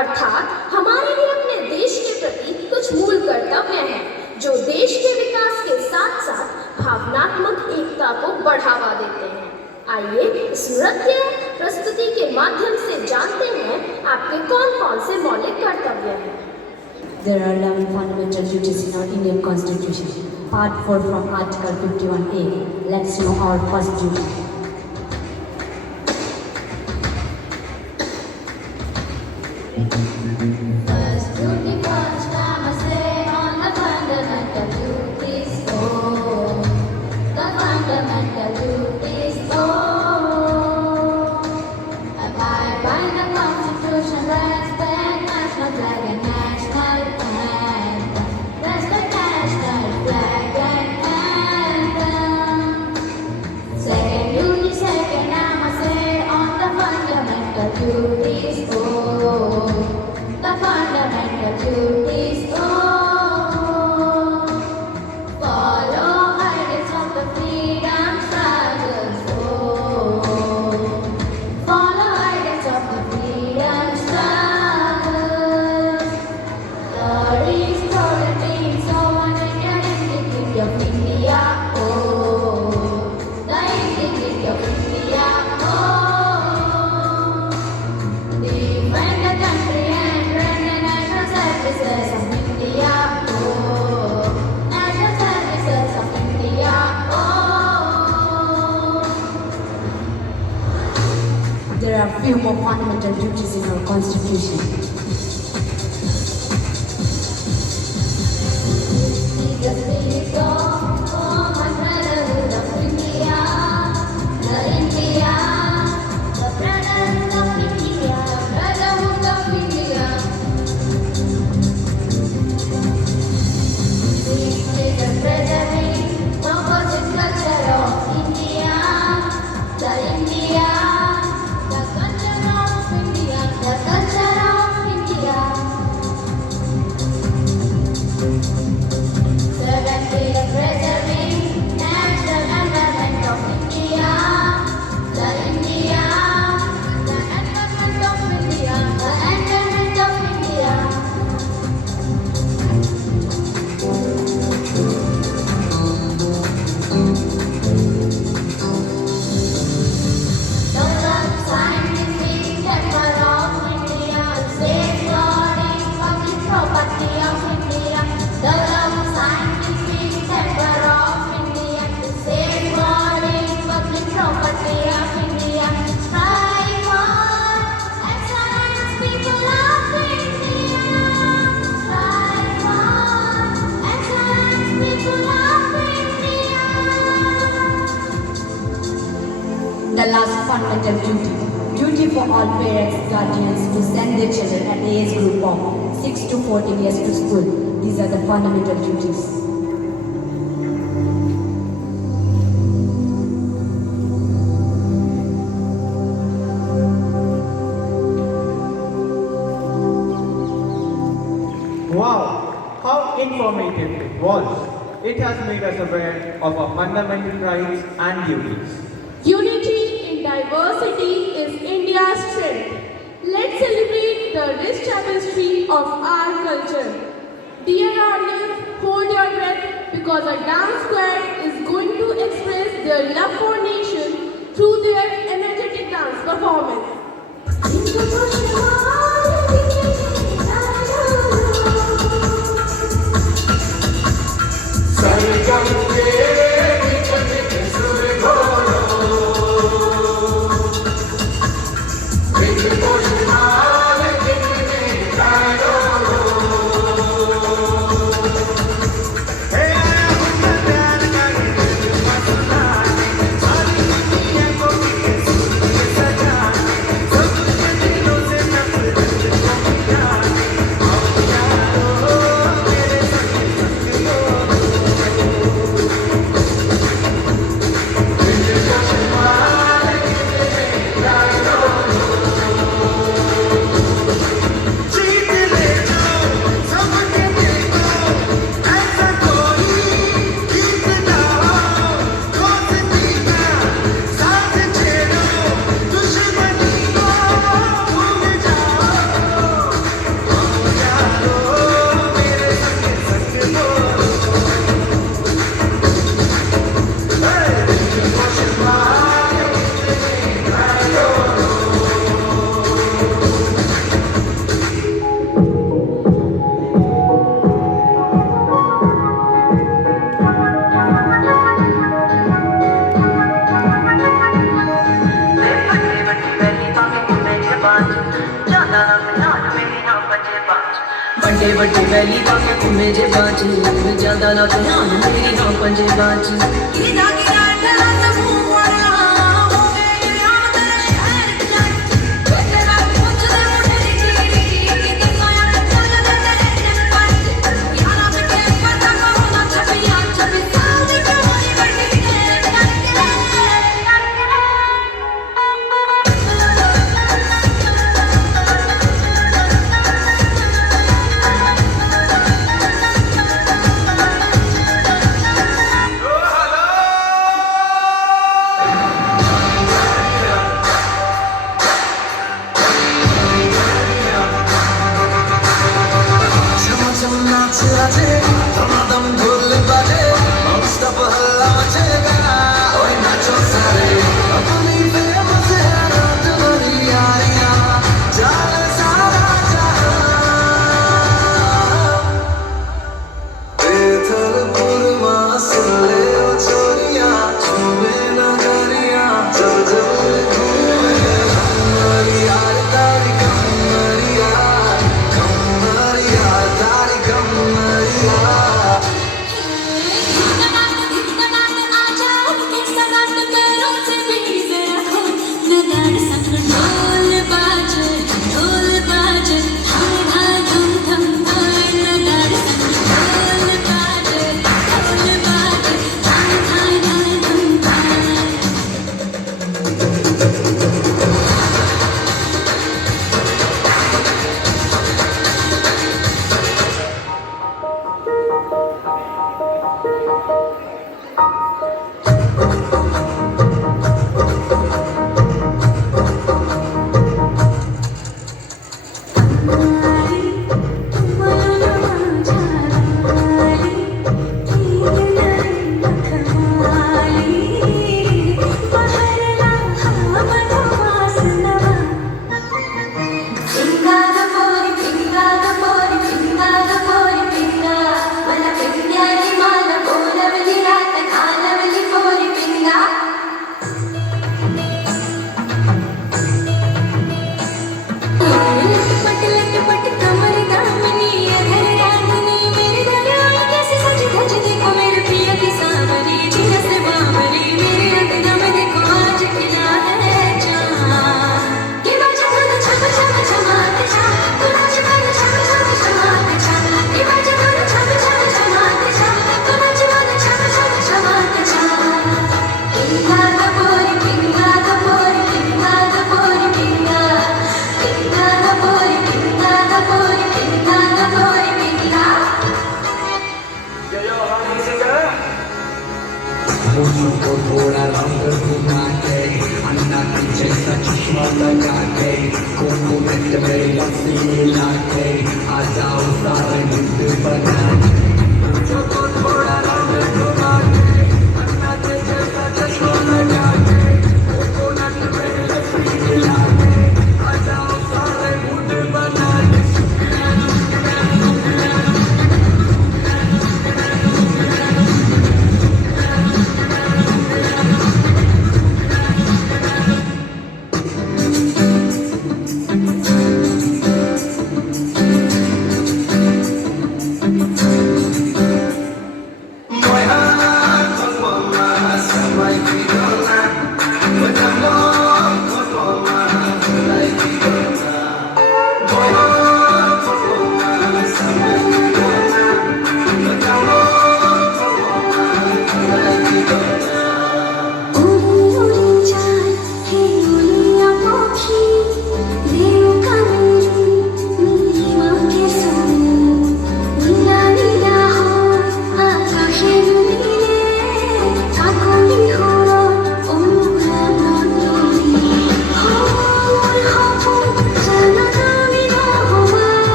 अर्थात हमारे भी अपने देश के प्रति कुछ मूल कर्तव्य हैं, जो देश के विकास के साथ साथ भावनात्मक एकता को बढ़ावा देते हैं। आइए इस नृत्य प्रस्तुति के माध्यम से जानते हैं आपके कौन कौन से मौलिक कर्तव्य हैं। There are 11 fundamental duties in our Indian Constitution. Part 4 from Article 51A. Let's know our first duty. First duty first, I must say on the fundamental duties. Oh, the fundamental duties. Oh, abide by the Constitution, respect national flag and national anthem. Respect national flag and anthem. Second duty, second, I must say on the fundamental duties. Oh, the fundamental duties. Oh, follow ideas of the freedom struggles. Oh, follow ideas of the freedom struggles. Third is protecting sovereignty and integrity of India. Oh, the integrity of India. Oh, defend the country and run the national services of India. Oh, national services of India. Oh. There are few more fundamental duties in our Constitution. The spirit of common brotherhood of India, the India, the brotherhood of India, the brotherhood of India. This is the preserving composite culture of India, the India, the culture of India, the culture of India. Seventh is preserving natural environment of India, the India, the environment of India, the environment of India. Develop scientific temper of India, safeguarding public property of India. Develop scientific temper of India, safeguarding public property of India. Strive for excellence, people of India. Strive for excellence, people of India. The last fundamental duty. Duty for all parents, guardians to send their children at the age group of 6 to 14 years to school. These are the fundamental duties. Wow, how informative it was. It has made us aware of our fundamental rights and duties. Unity in diversity is India's strength. Let's celebrate the rich tapestry of our culture. Dear audience, hold your breath because a dance squad is going to express their love for nation through their energetic performance. बड़े बड़े valley पाके घूमे जे बाजी ज्यादा ना ध्यान मेरी हाँ पंजे बाजी मुझको थोड़ा रंग घुमा के अन्ना की जैसा चश्मा लगा के कोकोनट में लस्सी मिला के आ जाओ सारे गिफ्ट बना मुझको थोड़ा रंग घुमा के अन्ना की जैसा चश्मा लगा के कोकोनट में लस्सी मिला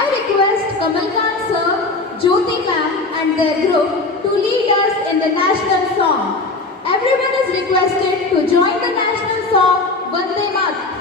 I request Kamalkant sir, Jyoti ma'am and their group to lead us in the national song. Everyone is requested to join the national song Vande Mataram.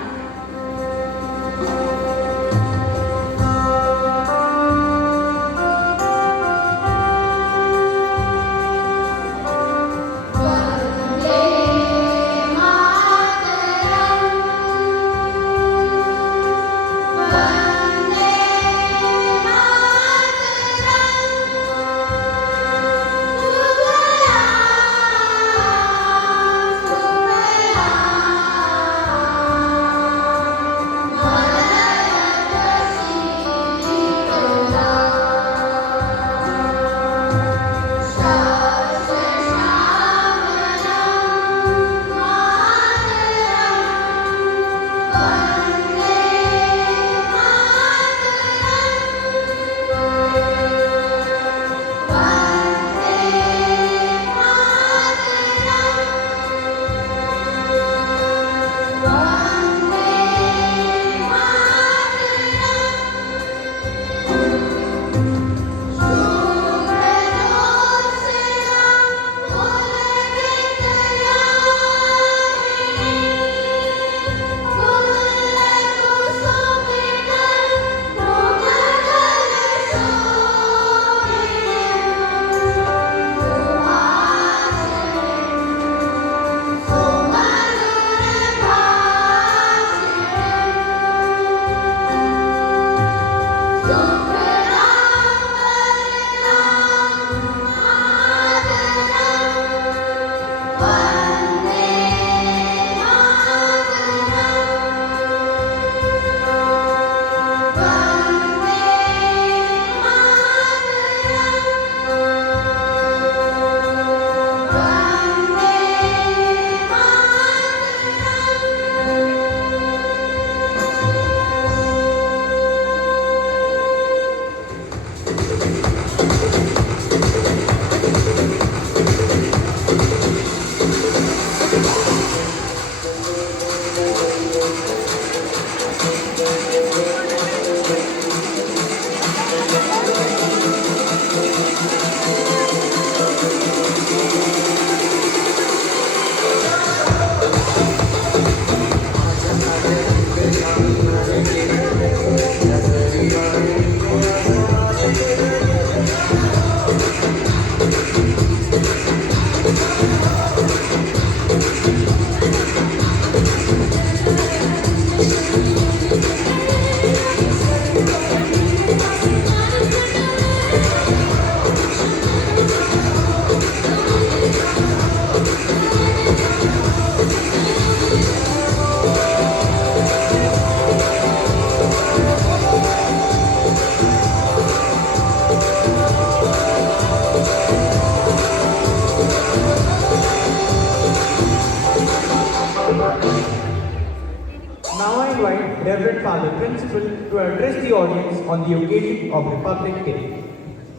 Reverend Father Principal to address the audience on the occasion of Republic Day.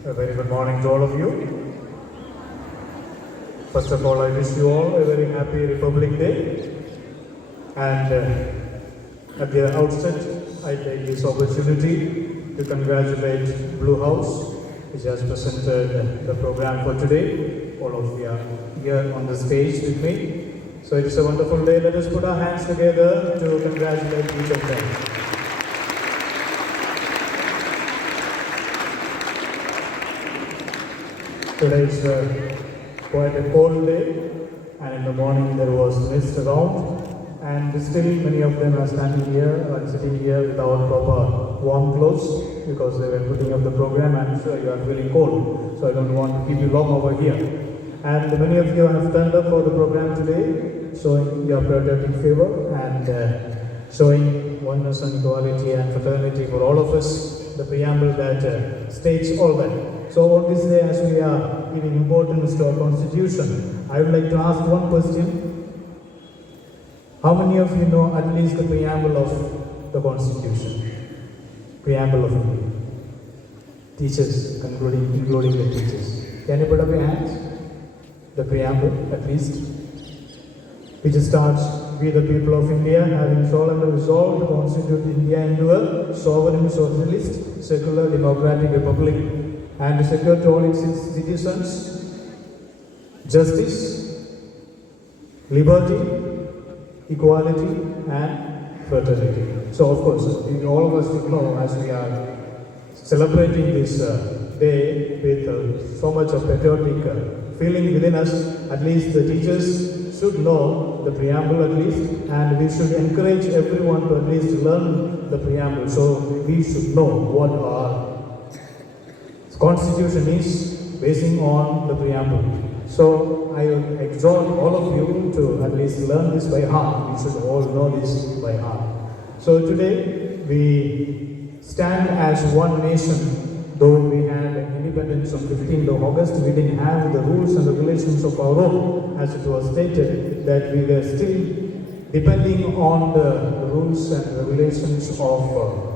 A very good morning to all of you. First of all, I wish you all a very happy Republic Day. And at the outset, I take this opportunity to congratulate Blue House, which has presented the program for today. All of you are here on the stage with me. So it is a wonderful day. Let us put our hands together to congratulate each of them. Today is quite a cold day, and in the morning there was mist around, and still many of them are standing here or sitting here without proper warm clothes because they were putting up the program. I'm sure you are feeling cold, so I don't want to keep you long over here. And many of you have turned up for the program today, showing your patriotic favor and showing oneness and equality and fraternity for all of us, the preamble that states all that. So on this day, as we are giving importance to our Constitution, I would like to ask one question. How many of you know at least the preamble of the Constitution? Preamble of India. Teachers, including the teachers. Can you put up your hands? The preamble, at least, which starts we the people of India, having solemnly resolved to constitute India into a sovereign, socialist, secular, democratic republic, and to secure to all its citizens justice, liberty, equality, and fraternity. So, of course, all of us should know, as we are celebrating this day with so much of patriotic feeling within us, at least the teachers should know the preamble at least, and we should encourage everyone to at least learn the preamble, so we should know what our constitution is basing on the preamble. So I exhort all of you to at least learn this by heart. We should all know this by heart. So today we stand as one nation. Though we had independence on 15th of August, we didn't have the rules and regulations of our own, as it was stated, that we were still depending on the rules and regulations of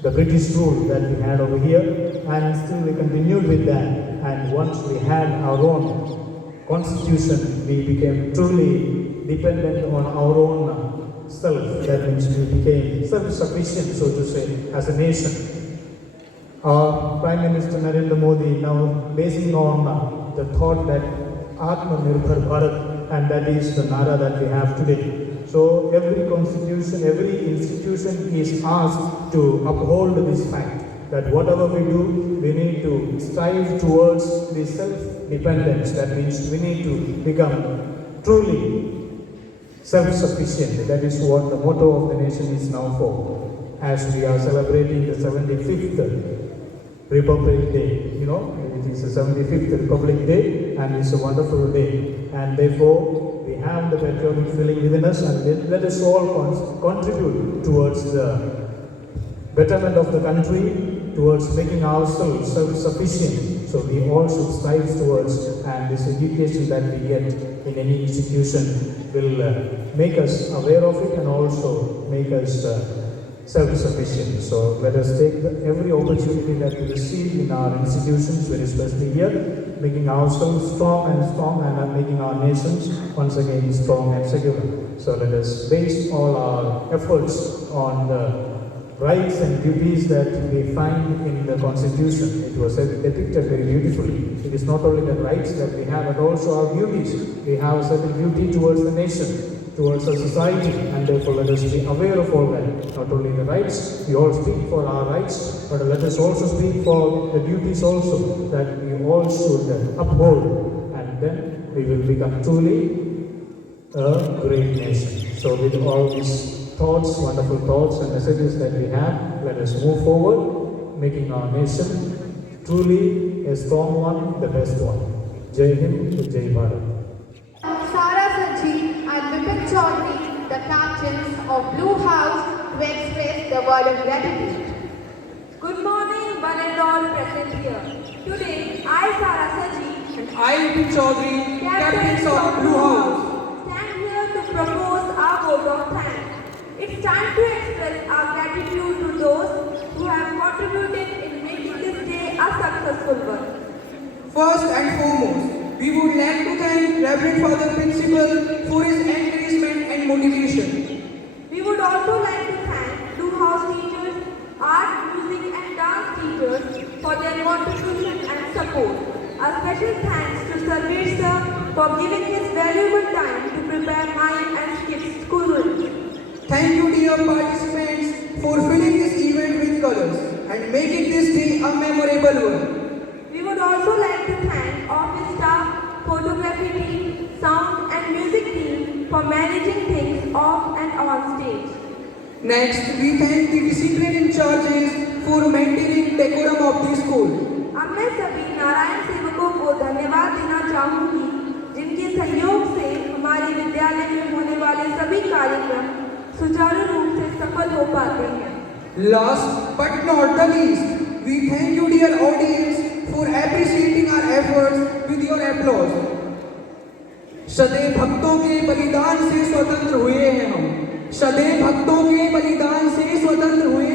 the British rule that we had over here, and still we continued with that. And once we had our own constitution, we became truly dependent on our own self. That means we became self-sufficient, so to say, as a nation. Our Prime Minister Narendra Modi now basing on the thought that Atmanirbhar Bharat, and that is the Nara that we have today. So every constitution, every institution is asked to uphold this fact that whatever we do, we need to strive towards the self-dependence. That means we need to become truly self-sufficient. That is what the motto of the nation is now for, as we are celebrating the 75th Republic Day. You know, it is the 75th Republic Day, and it's a wonderful day. And therefore, we have the patriotic feeling within us, and let us all contribute towards the betterment of the country, towards making ourselves self-sufficient. So we all should strive towards, and this education that we get in any institution will make us aware of it and also make us self-sufficient. So let us take every opportunity that we receive in our institutions, very especially here, making ourselves strong and making our nations once again strong and secure. So let us base all our efforts on the rights and duties that we find in the Constitution. It was depicted very beautifully. It is not only the rights that we have, but also our duties. We have a certain duty towards the nation, towards our society, and therefore let us be aware of all that. Not only the rights, we all speak for our rights, but let us also speak for the duties also that we all should uphold, and then we will become truly a great nation. So with all these thoughts, wonderful thoughts and messages that we have, let us move forward, making our nation truly a strong one, the best one. Jai Hind, Jai Bharat. Sara Saji and Vipin Chaudhary, the captains of Blue House, to express the word of gratitude. Good morning, one and all present here. Today, I, Sara Saji, and I, Vipin Chaudhary, captains of Blue House, stand here to propose our vote of thanks. It's time to express our gratitude to those who have contributed in making this day a successful one. First and foremost, we would like to thank Reverend Father Principal for his encouragement and motivation. We would also like to thank Blue House teachers, art, music and dance teachers for their contribution and support. A special thanks to Sarvesh sir for giving his valuable time to prepare mine and Skip's school run. Thank you, dear participants, for filling this event with colors and making this day a memorable one. We would also like to thank office staff, photography team, sound and music team for managing things off and on stage. Next, we thank the discipline in charges for maintaining decorum of the school. अब मैं सभी नारायण सेवकों को धन्यवाद देना चाहूँगी, जिनके सहयोग से हमारे विद्यालय में होने वाले सभी कार्यक्रम सुचारू रूप से सफल हो पाते हैं. Last but not the least, we thank you, dear audience, for appreciating our efforts with your applause. सदैव भक्तों के बलिदान से स्वतंत्र हुए हैं हम. सदैव भक्तों के बलिदान से स्वतंत्र हुए